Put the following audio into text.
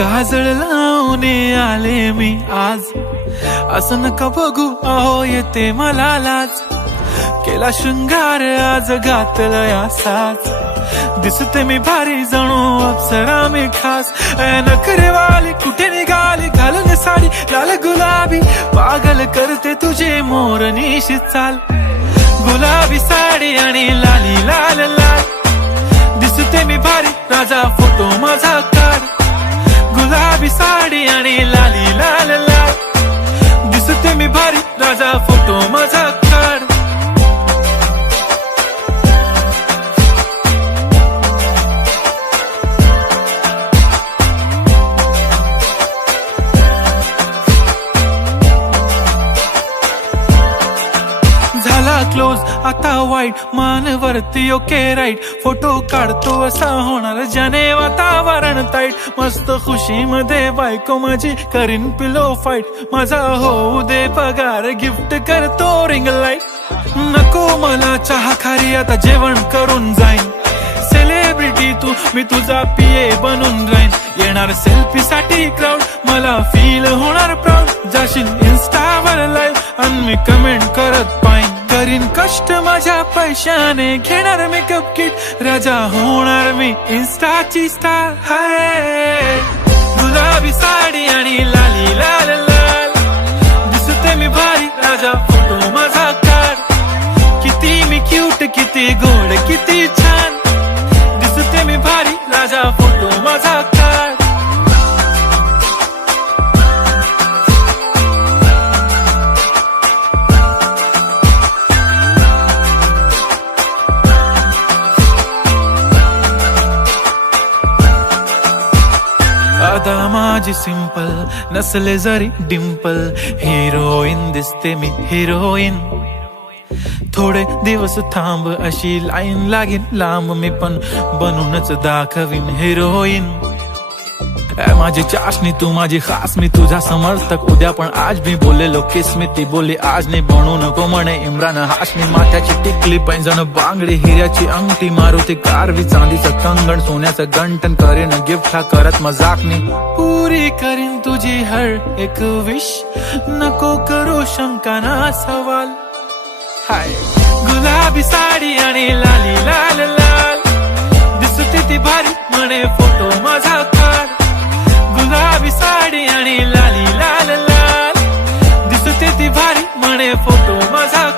काजळ लावून आले मी आज, असं नका बघू अहो येते मला लाज. केला शृंगार आज घातलंय असाच, दिसते मी भारी जणू अप्सरा मी खास. नखरेवाली कुठे निघाली घालून साडी लाल गुलाबी, पागल करते तुझे मोरनीशी चाल. गुलाबी साडी आणि लाली लाल लाल, दिसते मी भारी राजा फोटो माझा काढ. गुलाबी साडी आणि लाली लाल लाल, दिसते मी भारी राजा फोटो माझा काढ. झाला क्लोज आता वाईट, मान वरती ओके राईट. फोटो काढतो असा होणार ज्याने वातावरण ताईट. मस्त खुशी मध्ये बायको माझी करीन पिलो फाईट. माझा होऊ दे पगार गिफ्ट करतो रिंग लाईट. नको मला चहा खारी आता जेवण करून जाईन. सेलिब्रिटी तू मी तुझा पिये बनून राहीन. येणार सेल्फी साठी क्राऊड मला फील होणार प्राऊड. जाशील इन्स्टावर लाईव्ह आणि मी कमेंट करत पाईन. करीन कष्ट माझ्या पैशाने घेणार मेकअप किट. राजा होणार मी इन्स्टाची स्टार. हाय गुलाबी साडी आणि लाली लाल लाल, दिसते मी भारी राजा फोटो माझा काढ. किती मी क्यूट किती गोड किती छान, दिसते मी भारी राजा फोटो माझा काढ. आता माझी सिंपल नसले जरी डिंपल, हिरोईन दिसते मी हिरोईन. थोडे दिवस थांब अशी लाईन लागेल लांब, मी पण बनूनच दाखवीन हिरोईन. माझी चाशनी तू माझी खास, मी तुझा समर्थक उद्या पण आज मी बोलेलो किस मी. ती बोली आज नाही बनू नको म्हणे इम्रान हाशमी. माथ्याची टिकली पैंजण बांगडी हिऱ्याची अंगठी, मारुती कारवी चांदीचं कंगण सोन्याचं गंटन. करीन गिफ्ट हा करत मजाकनी, पुरी करीन तुझी हर एक विश. नको करू शंका ना सवाल. हाय गुलाबी साडी आणि लाली लाल लाल, दिसते ती भारी म्हणे फोटो माझा काढ. गुलाबी साडी आणि लाली लाल लाल, दिसते ती भारी म्हणे फोटो माझा.